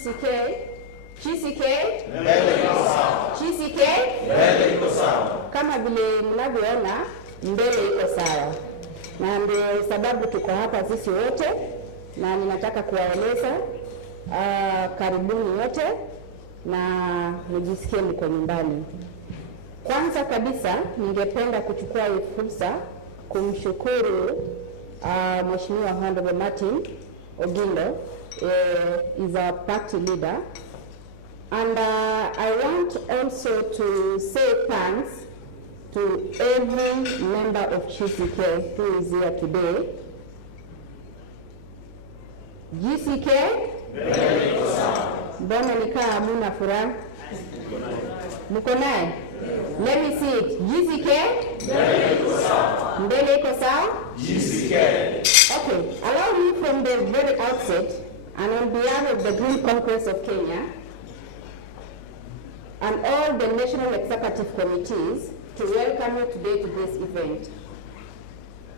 GCK. GCK. GCK. Kama vile mnavyoona mbele iko sawa. Na ndio sababu tuko hapa sisi wote na ninataka kuwaeleza karibuni wote na mjisikie mko nyumbani. Kwanza kabisa ningependa kuchukua hii fursa kumshukuru Mheshimiwa Honorable Martin Ogindo is our party leader, and I want also to say thanks to every member of GCK who is here today. GCK, mbona nikaa hamuna furaha? Mko naye? Let me see it. GCK? Mbele iko sawa? GCK. Okay, allow me from the very outset, and on behalf of the Green Congress of Kenya and all the national executive committees, to welcome you today to this event.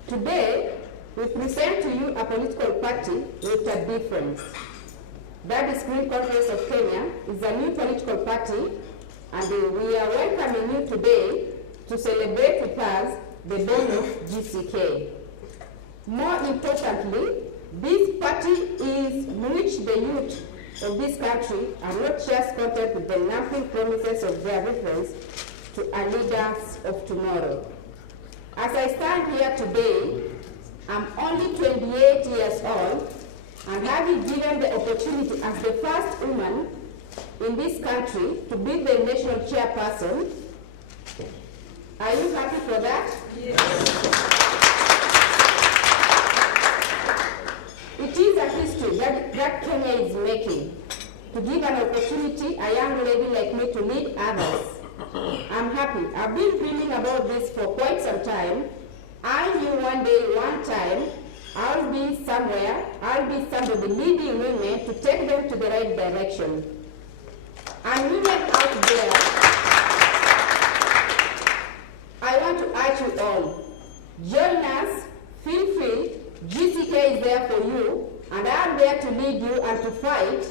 Today, we present to you a political party with a difference. That is Green Congress of Kenya is a new political party, and we are welcoming you today to celebrate with us the dawn of GCK. More importantly, this party is which the youth of this country are not just content with the nothing promises of their reference to our leaders of tomorrow. As I stand here today, I'm only 28 years old, and having given the opportunity as the first woman in this country to be the national chairperson. Are you happy for that? Yes. It is a history that Kenya is making, to give an opportunity a young lady like me to lead others. I'm happy. I've been dreaming about this for quite some time. I knew one day, one time, I'll be somewhere, I'll be somebody leading women to take them to the right direction. And women out there, I want to urge you all, join us, feel free, GCK is there for you, and I'm there to lead you and to fight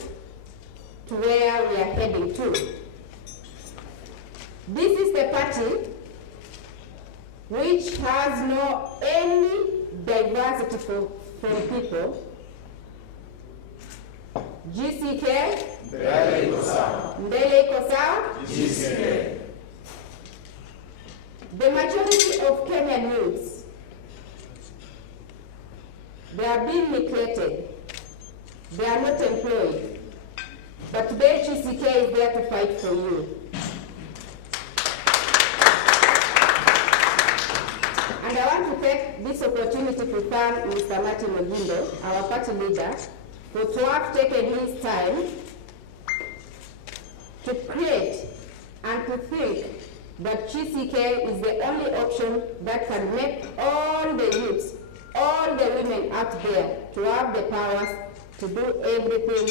to where we are heading to. This is the party which has no any diversity for people. GCK, mbele iko sawa? GCK. The majority of Kenyan youths, they are being neglected. They are not employed. But today GCK is there to fight for you. And I want to take this opportunity to thank Mr. Martin Ogindo, our party leader, for to have taken his time to create and to think that GCK is the only option that can make all the youths, all the women out there to have the powers to do everything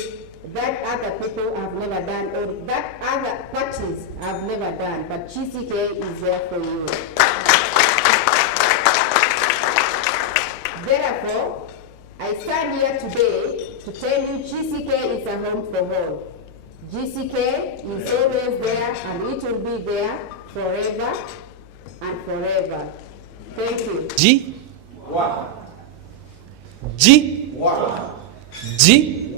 that other people have never done or that other parties have never done. But GCK is there for you. Therefore, I stand here today to tell you GCK is a home for all. GCK is always there and it will be there forever and forever. Thank you. G. G. G.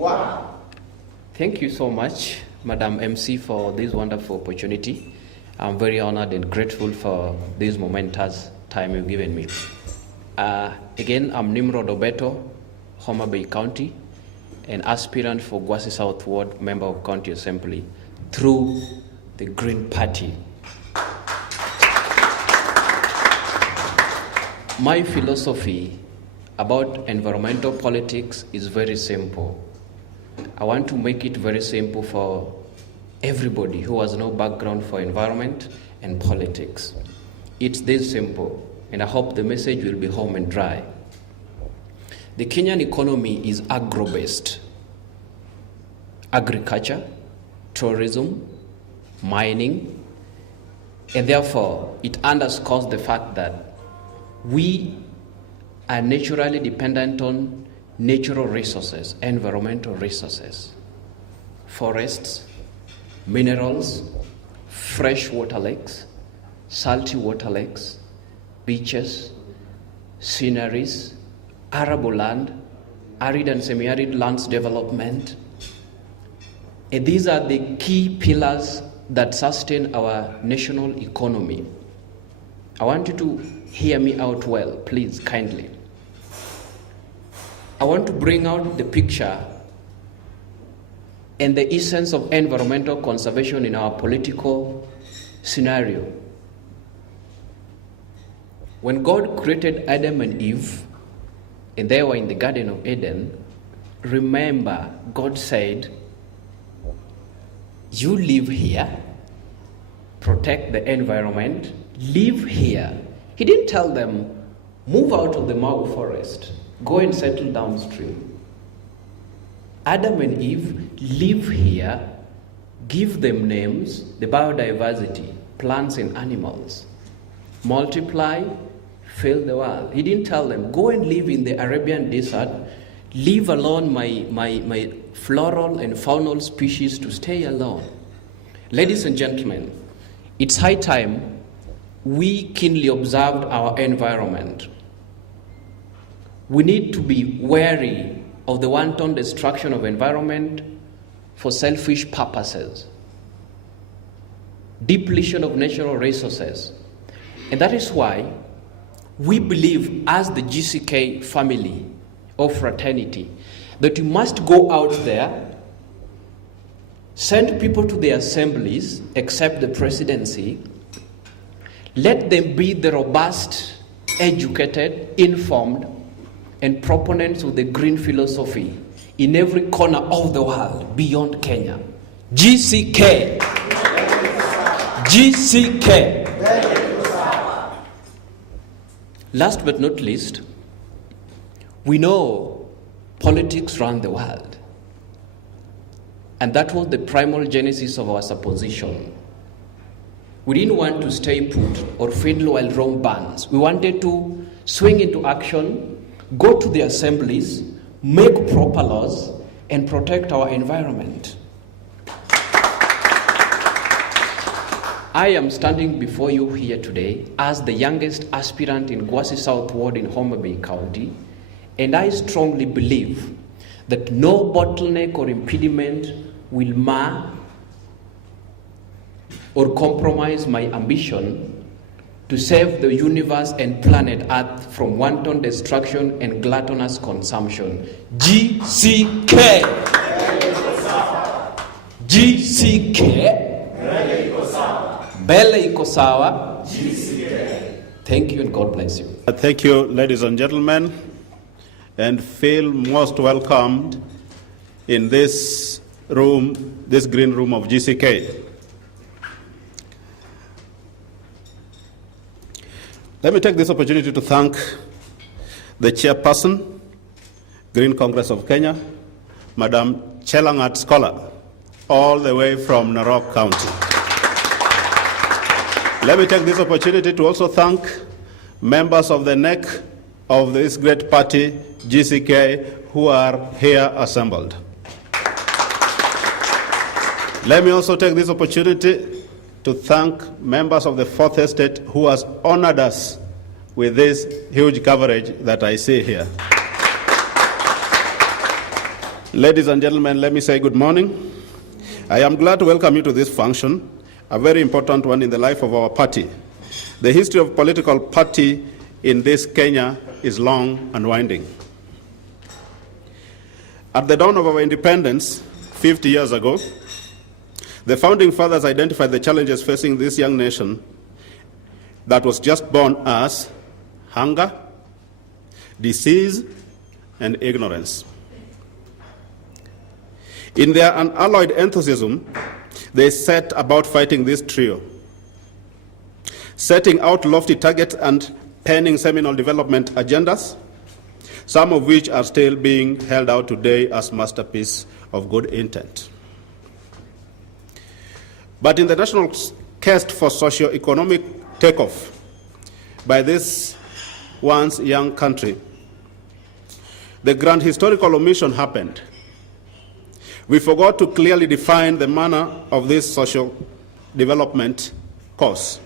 Thank you so much, Madam MC, for this wonderful opportunity. I'm very honored and grateful for this momentous time you've given me. Again, I'm Nimrod Obeto, Homa Bay County, an aspirant for Gwasi South Ward, member of County Assembly, through the Green Party. My philosophy about environmental politics is very simple. I want to make it very simple for everybody who has no background for environment and politics. It's this simple, and I hope the message will be home and dry. The Kenyan economy is agro-based. Agriculture, tourism, mining, and therefore it underscores the fact that we are naturally dependent on natural resources, environmental resources. forests, minerals, freshwater lakes, salty water lakes, beaches, sceneries, arable land, arid and semi-arid lands development. And these are the key pillars that sustain our national economy. I want you to hear me out well, please, kindly. I want to bring out the picture and the essence of environmental conservation in our political scenario. When God created Adam and Eve, and they were in the Garden of Eden, remember, God said, you live here, protect the environment, live here. He didn't tell them, move out of the Mau forest, go and settle downstream. Adam and Eve live here, give them names, the biodiversity, plants and animals. Multiply, fill the world. He didn't tell them, go and live in the Arabian desert, leave alone my floral and faunal species to stay alone. Ladies and gentlemen, it's high time we keenly observed our environment. We need to be wary of the wanton destruction of environment for selfish purposes, depletion of natural resources. And that is why we believe, as the GCK family of fraternity, that you must go out there, send people to the assemblies, except the presidency, let them be the robust, educated, informed, and proponents of the green philosophy in every corner of the world beyond Kenya. GCK. GCK. Last but not least, we know politics run the world. And that was the primal genesis of our supposition. We didn't want to stay put or fiddle while Rome burns. We wanted to swing into action, go to the assemblies, make proper laws, and protect our environment. I am standing before you here today as the youngest aspirant in Gwasi South Ward in Homa Bay County, and I strongly believe that no bottleneck or impediment will mar or compromise my ambition to save the universe and planet Earth from wanton destruction and gluttonous consumption. GCK. GCK. Bele iko sawa. GCK. Thank you and God bless you. Thank you, ladies and gentlemen, and feel most welcomed in this room, this green room of GCK. Let me take this opportunity to thank the chairperson, Green Congress of Kenya, Madam Chelangat Scholar, all the way from Narok County. Let me take this opportunity to also thank members of the neck of this great party, GCK, who are here assembled. Let me also take this opportunity to thank members of the Fourth Estate who has honored us with this huge coverage that I see here. Ladies and gentlemen, let me say good morning. I am glad to welcome you to this function, a very important one in the life of our party. The history of political party in this Kenya is long and winding. At the dawn of our independence, 50 years ago, the founding fathers identified the challenges facing this young nation that was just born as hunger, disease, and ignorance. In their unalloyed enthusiasm, they set about fighting this trio, setting out lofty targets and penning seminal development agendas, some of which are still being held out today as masterpieces of good intent. But in the national quest for socio-economic takeoff by this once young country, the grand historical omission happened. We forgot to clearly define the manner of this social development course.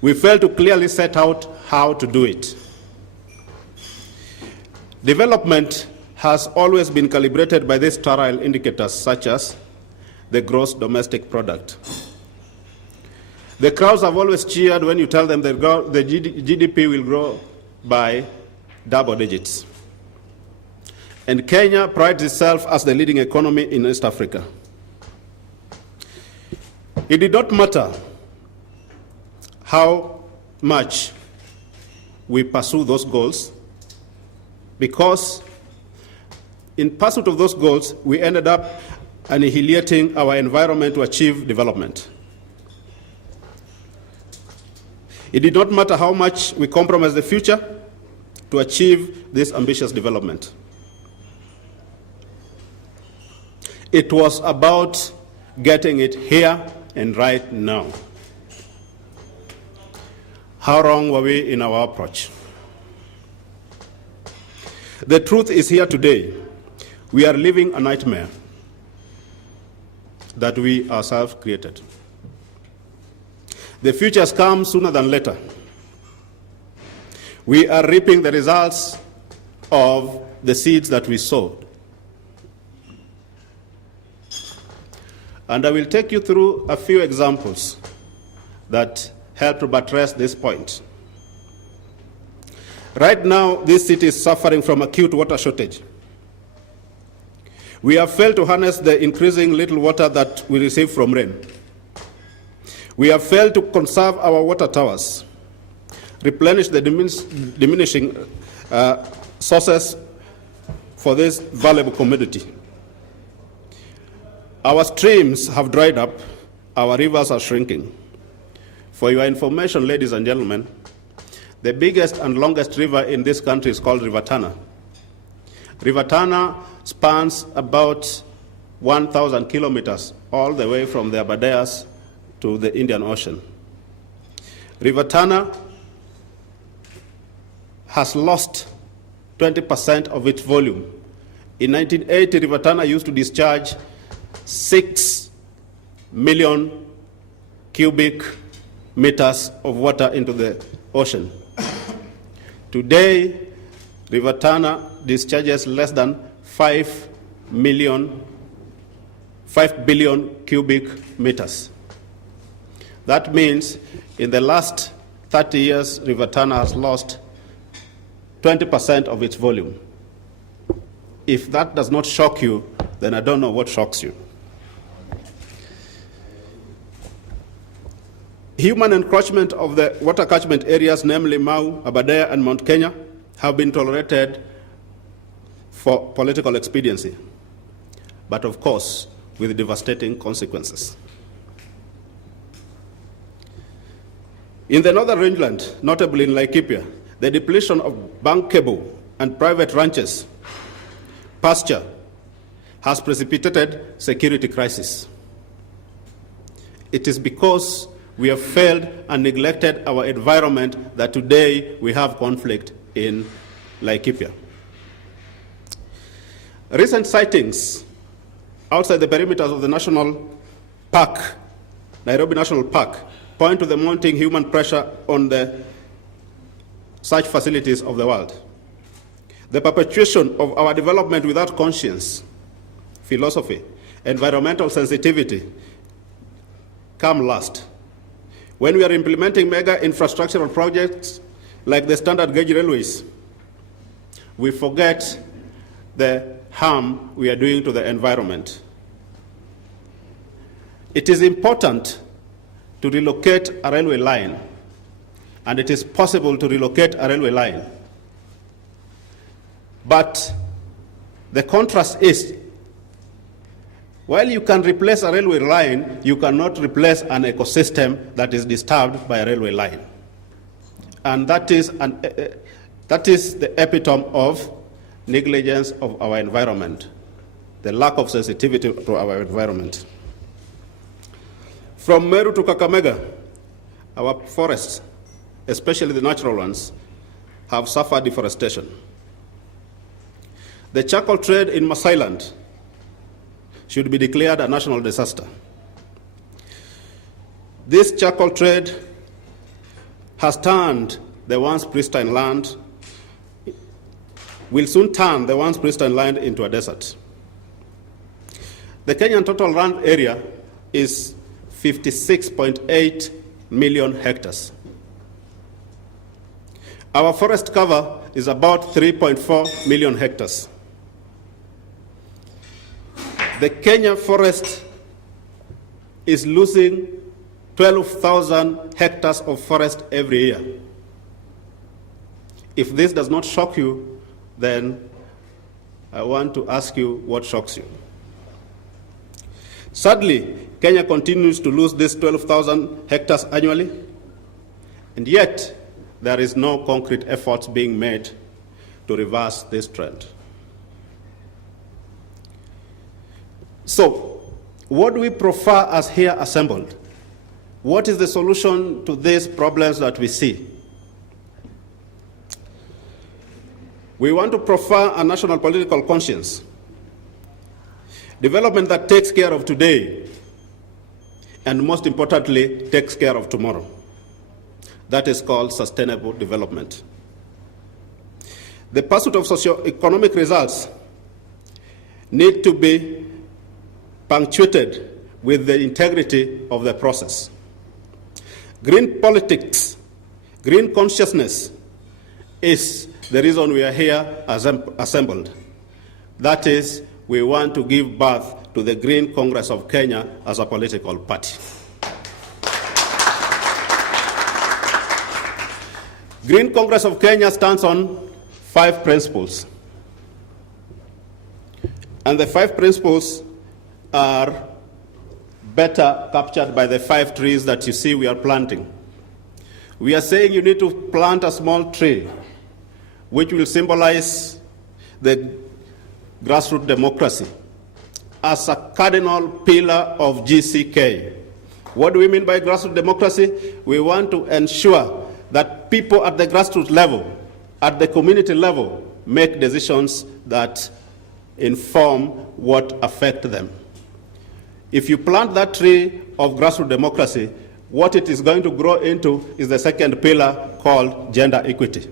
We failed to clearly set out how to do it. Development has always been calibrated by these sterile indicators such as the gross domestic product. The crowds have always cheered when you tell them the GDP will grow by double digits. And Kenya prides itself as the leading economy in East Africa. It did not matter how much we pursue those goals, because in pursuit of those goals, we ended up annihilating our environment to achieve development. It did not matter how much we compromise the future to achieve this ambitious development. It was about getting it here and right now. How wrong were we in our approach? The truth is here today. We are living a nightmare that we ourselves created. The future has come sooner than later. We are reaping the results of the seeds that we sowed. And I will take you through a few examples that help to buttress this point. Right now, this city is suffering from acute water shortage. We have failed to harness the increasing little water that we receive from rain. We have failed to conserve our water towers, replenish the diminishing sources for this valuable commodity. Our streams have dried up, our rivers are shrinking. For your information, ladies and gentlemen, the biggest and longest river in this country is called River Tana. River Tana spans about 1,000 kilometers all the way from the Aberdares to the Indian Ocean. River Tana has lost 20% of its volume. In 1980, River Tana used to discharge 6 million cubic meters of water into the ocean. Today, River Tana discharges less than 5 billion cubic meters. That means in the last 30 years, River Tana has lost 20% of its volume. If that does not shock you, then I don't know what shocks you. Human encroachment of the water catchment areas, namely Mau, Aberdare, and Mount Kenya, have been tolerated for political expediency, but of course, with devastating consequences. In the northern rangeland, notably in Laikipia, the depletion of bankable and private ranches, pasture, has precipitated security crisis. It is because we have failed and neglected our environment that today we have conflict in Laikipia. Recent sightings outside the perimeters of the national park, Nairobi National Park, point to the mounting human pressure on the such facilities of the world. The perpetuation of our development without conscience, philosophy, environmental sensitivity come last. When we are implementing mega infrastructural projects like the standard gauge railways, we forget the harm we are doing to the environment. It is important to relocate a railway line, and it is possible to relocate a railway line. But the contrast is, while you can replace a railway line, you cannot replace an ecosystem that is disturbed by a railway line. And that is the epitome of negligence of our environment, the lack of sensitivity to our environment. From Meru to Kakamega, our forests, especially the natural ones, have suffered deforestation. The charcoal trade in Masailand should be declared a national disaster. This charcoal trade has turned the once pristine land, will soon turn the once pristine land into a desert. The Kenyan total land area is 56.8 million hectares. Our forest cover is about 3.4 million hectares. The Kenya forest is losing 12,000 hectares of forest every year. If this does not shock you, then I want to ask you what shocks you. Sadly, Kenya continues to lose these 12,000 hectares annually, and yet there is no concrete efforts being made to reverse this trend. So, what do we prefer as here assembled? What is the solution to these problems that we see? We want to prefer a national political conscience, development that takes care of today, and most importantly, takes care of tomorrow. That is called sustainable development. The pursuit of socio-economic results need to be punctuated with the integrity of the process. Green politics, green consciousness is the reason we are here assembled. That is, we want to give birth to the Green Congress of Kenya as a political party. Green Congress of Kenya stands on 5 principles. And the 5 principles are better captured by the 5 trees that you see we are planting. We are saying you need to plant a small tree which will symbolize the grassroots democracy as a cardinal pillar of GCK. What do we mean by grassroots democracy? We want to ensure that people at the grassroots level, at the community level, make decisions that inform what affect them. If you plant that tree of grassroots democracy, what it is going to grow into is the second pillar called gender equity.